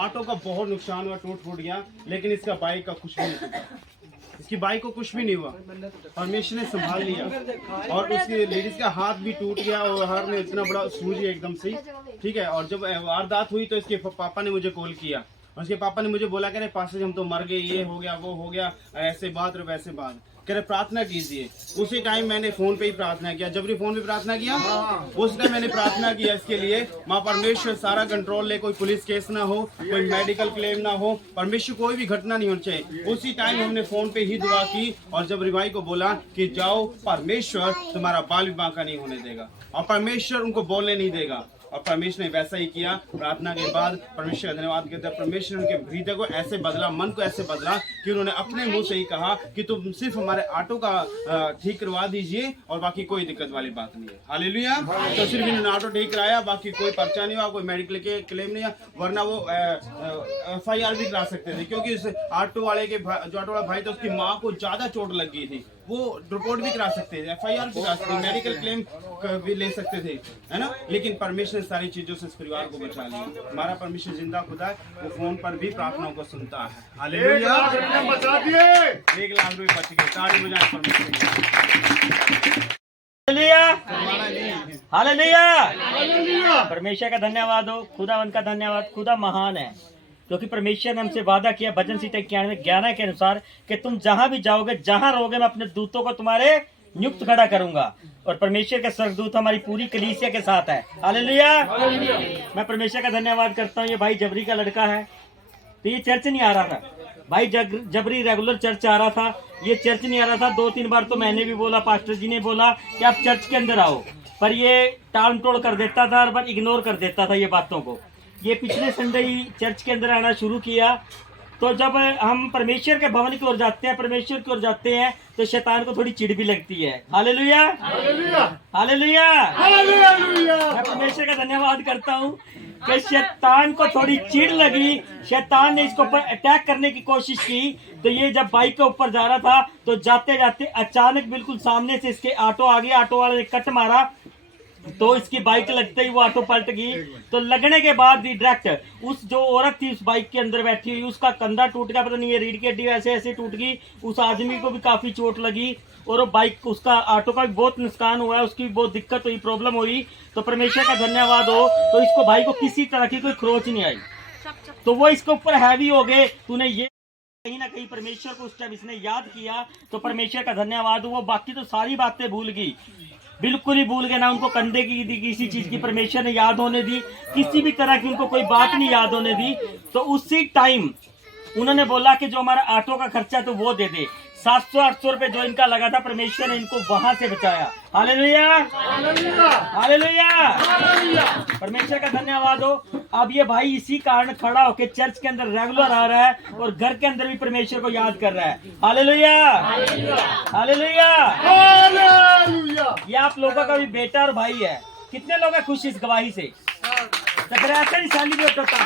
Auto का बहुत नुकसान हुआ, टूट फूट गया, लेकिन इसका बाइक का कुछ भी नहीं हुआ। इसकी बाइक को कुछ भी नहीं हुआ, परमेश्वर ने संभाल लिया। और उसकी लेडीज का हाथ भी टूट गया और हाथ में इतना बड़ा सूज है एकदम से, ठीक है। और जब वारदात हुई तो इसके पापा ने मुझे कॉल किया और उसके पापा ने मुझे बोला, कह रहे पास हम तो मर गए, ये हो गया वो हो गया, ऐसे बात और वैसे बात, कह रहे प्रार्थना कीजिए। उसी टाइम मैंने फोन पे ही प्रार्थना किया, जबरी फोन पे प्रार्थना किया, उस टाइम मैंने प्रार्थना किया इसके लिए, माँ परमेश्वर सारा कंट्रोल ले, कोई पुलिस केस ना हो, कोई मेडिकल क्लेम ना हो, परमेश्वर कोई भी घटना नहीं होनी चाहिए। उसी टाइम हमने फोन पे ही दुआ की और जबरी भाई को बोला कि जाओ, परमेश्वर तुम्हारा बाल भी बांका नहीं होने देगा और परमेश्वर उनको बोलने नहीं देगा। और परमेश्वर ने वैसा ही किया। प्रार्थना के बाद परमेश्वर का धन्यवाद करते हैं। परमेश्वर ने उनके हृदय को ऐसे बदला, मन को ऐसे बदला कि उन्होंने अपने मुंह से ही कहा कि तुम सिर्फ हमारे ऑटो का ठीक करवा दीजिए और बाकी कोई दिक्कत वाली बात नहीं है। हालेलुया। तो सिर्फ इन्होंने ऑटो ठीक कराया, बाकी कोई पर्चा नहीं हुआ, कोई मेडिकल के क्लेम नहीं हुआ, वरना वो FIR भी करा सकते थे, क्योंकि उस ऑटो वाले के जो ऑटो वाला भाई था उसकी माँ को ज्यादा चोट लग गई थी, वो रिपोर्ट भी करा सकते थे, FIR भी करा सकते थे, मेडिकल क्लेम भी ले सकते थे, है ना। लेकिन परमेश्वर ने सारी चीजों से इस परिवार को बचा लिया। हमारा परमेश्वर जिंदा खुदा है, वो फोन पर भी प्रार्थनाओं को सुनता है। हालेलुया। 1 लाख रुपए बच गए। ताली बजाएं परमेश्वर की। हालेलुया। परमेश्वर का धन्यवाद हो, खुदावंत का धन्यवाद। खुदा महान है, क्योंकि परमेश्वर ने हमसे वादा किया भजन संहिता 91:11 के अनुसार कि तुम जहां भी जाओगे, जहां रहोगे, मैं अपने दूतों को तुम्हारे नियुक्त खड़ा करूंगा। और परमेश्वर का स्वर्गदूत हमारी पूरी कलीसिया के साथ है। हालेलुया। मैं परमेश्वर का धन्यवाद करता हूँ। ये भाई जबरी का लड़का है, तो ये चर्च नहीं आ रहा था। भाई जबरी रेगुलर चर्च आ रहा था, ये चर्च नहीं आ रहा था। 2-3 बार तो मैंने भी बोला, पास्टर जी ने बोला कि आप चर्च के अंदर आओ, पर ये टाल टोल कर देता था और इग्नोर कर देता था ये बातों को। ये पिछले संडे ही चर्च के अंदर आना शुरू किया। तो जब हम परमेश्वर के भवन की ओर जाते हैं, परमेश्वर की ओर जाते हैं, तो शैतान को थोड़ी चिढ़ भी लगती है। Hallelujah, hallelujah. मैं परमेश्वर का धन्यवाद करता हूँ कि शैतान को थोड़ी चिढ़ लगी, शैतान ने इसके ऊपर अटैक करने की कोशिश की। तो ये जब बाइक के ऊपर जा रहा था, तो जाते जाते अचानक बिल्कुल सामने से इसके ऑटो आ गया। ऑटो वाले ने कट मारा, तो इसकी बाइक लगते ही वो ऑटो पलट गई। तो लगने के बाद भी डायरेक्ट उस जो औरत थी उस बाइक के अंदर बैठी हुई, उसका कंधा टूट गया, पता नहीं ये रीढ़ की हड्डी ऐसे ऐसे टूट गई। उस आदमी को भी काफी चोट लगी और वो बाइक, उसका ऑटो का भी बहुत नुकसान हुआ है, उसकी भी बहुत दिक्कत हुई, प्रॉब्लम हुई। तो परमेश्वर का धन्यवाद हो, तो इसको भाई को किसी तरह की कोई खरोच नहीं आई। तो वो इसके ऊपर हैवी हो गए। तूने ये कहीं ना कहीं परमेश्वर को उस टाइम इसने याद किया, तो परमेश्वर का धन्यवाद हो। वो बाकी तो सारी बातें भूल गई, बिल्कुल ही भूल गए ना। उनको कंधे की दी किसी चीज की परमेश्वर ने याद होने दी, किसी भी तरह की उनको कोई बात नहीं याद होने दी। तो उसी टाइम उन्होंने बोला कि जो हमारा ऑटो का खर्चा तो वो दे दे। 700-800 रुपए जो इनका लगा था, परमेश्वर ने इनको वहां से बचाया। Hallelujah, hallelujah. परमेश्वर का धन्यवाद हो। अब ये भाई इसी कारण खड़ा होकर चर्च के अंदर रेगुलर आ रहा है और घर के अंदर भी परमेश्वर को याद कर रहा है। Hallelujah, hallelujah. ये आप लोगों का भी बेटा और भाई है। कितने लोग हैं खुश इस गवाही से? ऐसे ही सेलिब्रेट होता है।